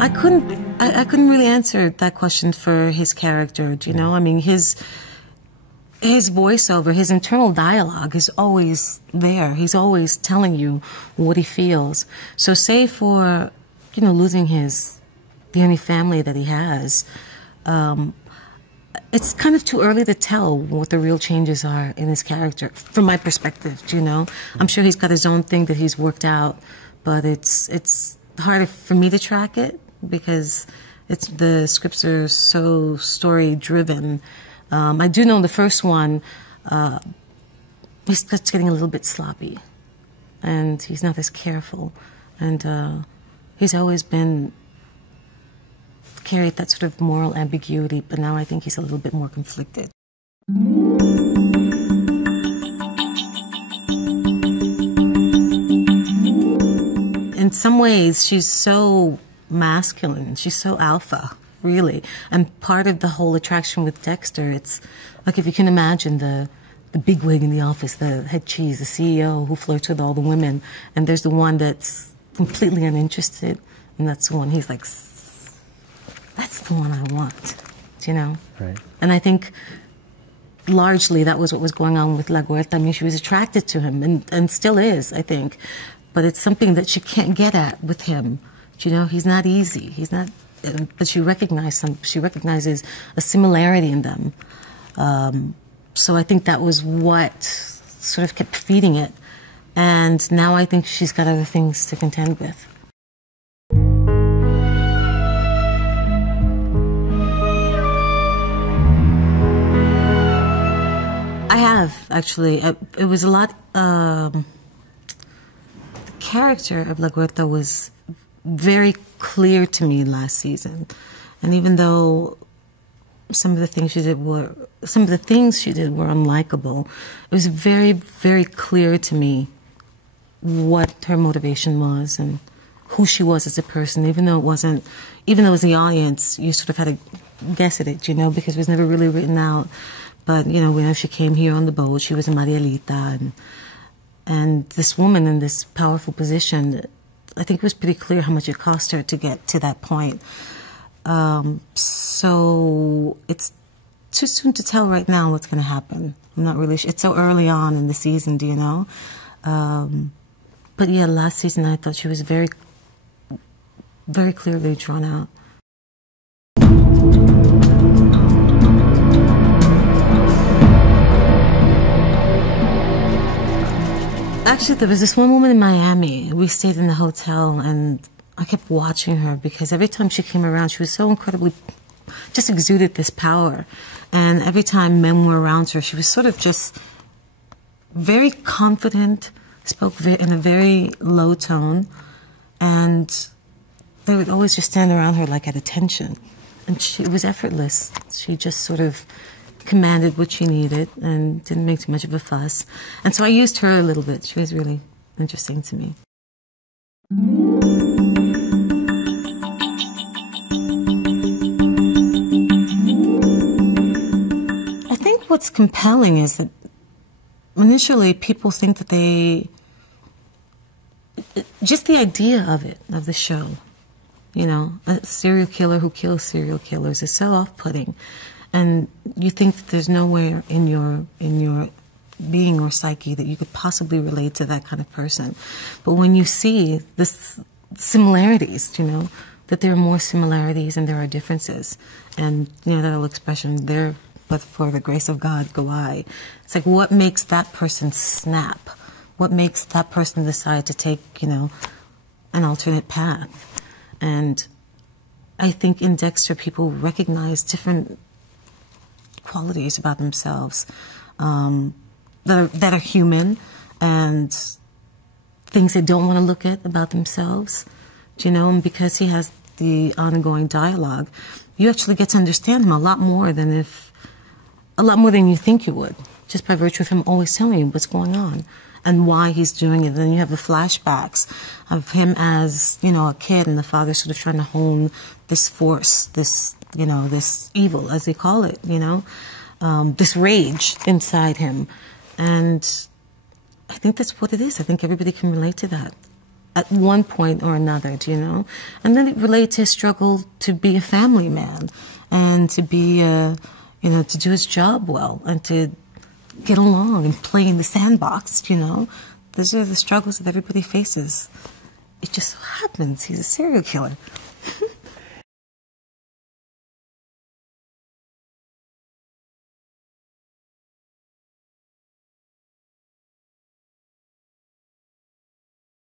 I couldn't really answer that question for his character, do you know? I mean, his voiceover, his internal dialogue is always there. He's always telling you what he feels. So say for, you know, losing the only family that he has, it's kind of too early to tell what the real changes are in his character, from my perspective, do you know? I'm sure he's got his own thing that he's worked out, but it's harder for me to track it because the scripts are so story-driven. I do know the first one, he's just getting a little bit sloppy, and he's not as careful, and he's always carried that sort of moral ambiguity, but now I think he's a little bit more conflicted. In some ways, she's so masculine, she's so alpha. Really. And part of the whole attraction with Dexter, it's like if you can imagine the bigwig in the office, the head cheese, the CEO who flirts with all the women, and there's the one that's completely uninterested, and that's the one he's like, that's the one I want, do you know? Right. And I think largely that was what was going on with La Huerta. I mean, she was attracted to him, and still is, I think, but it's something that she can't get at with him. Do you know, he's not easy. He's not... But she recognizes a similarity in them. So I think that was what sort of kept feeding it. And now I think she's got other things to contend with. I have, actually. It was a lot... the character of La Huerta was very clear to me last season, and even though some of the things she did were unlikable, it was very, very clear to me what her motivation was and who she was as a person. Even though it was the audience, you sort of had to guess at it, you know, because it was never really written out. But you know, we know she came here on the boat. She was a Marielita, and this woman in this powerful position. I think it was pretty clear how much it cost her to get to that point. So it's too soon to tell right now what's going to happen. I'm not really sure. It's so early on in the season, do you know? But yeah, last season I thought she was very, very clearly drawn out. Actually, there was this one woman in Miami. We stayed in the hotel, and I kept watching her because every time she came around, she was so incredibly, just exuded this power. And every time men were around her, she was sort of just very confident, spoke in a very low tone, and they would always just stand around her like at attention. And it was effortless. She just sort of commanded what she needed and didn't make too much of a fuss. And so I used her a little bit. She was really interesting to me. I think what's compelling is that initially people think that just the idea of it, of the show, you know, a serial killer who kills serial killers is so off-putting. And you think that there's nowhere in your being or psyche that you could possibly relate to that kind of person. But when you see the similarities, you know, that there are more similarities and there are differences, and you know that old expression, there, but for the grace of God go I. It's like, what makes that person snap? What makes that person decide to take, you know, an alternate path? And I think in Dexter, people recognize different qualities about themselves that are human, and things they don't want to look at about themselves, you know. And because he has the ongoing dialogue, you actually get to understand him a lot more than you think you would, just by virtue of him always telling you what's going on and why he's doing it. And then you have the flashbacks of him as, you know, a kid, and the father sort of trying to hone this force, this, you know, this evil, as they call it, you know, this rage inside him. And I think that's what it is. I think everybody can relate to that. at one point or another, do you know? And then it related to his struggle to be a family man and to be, to do his job well and to get along and play in the sandbox, you know? Those are the struggles that everybody faces. It just happens he's a serial killer.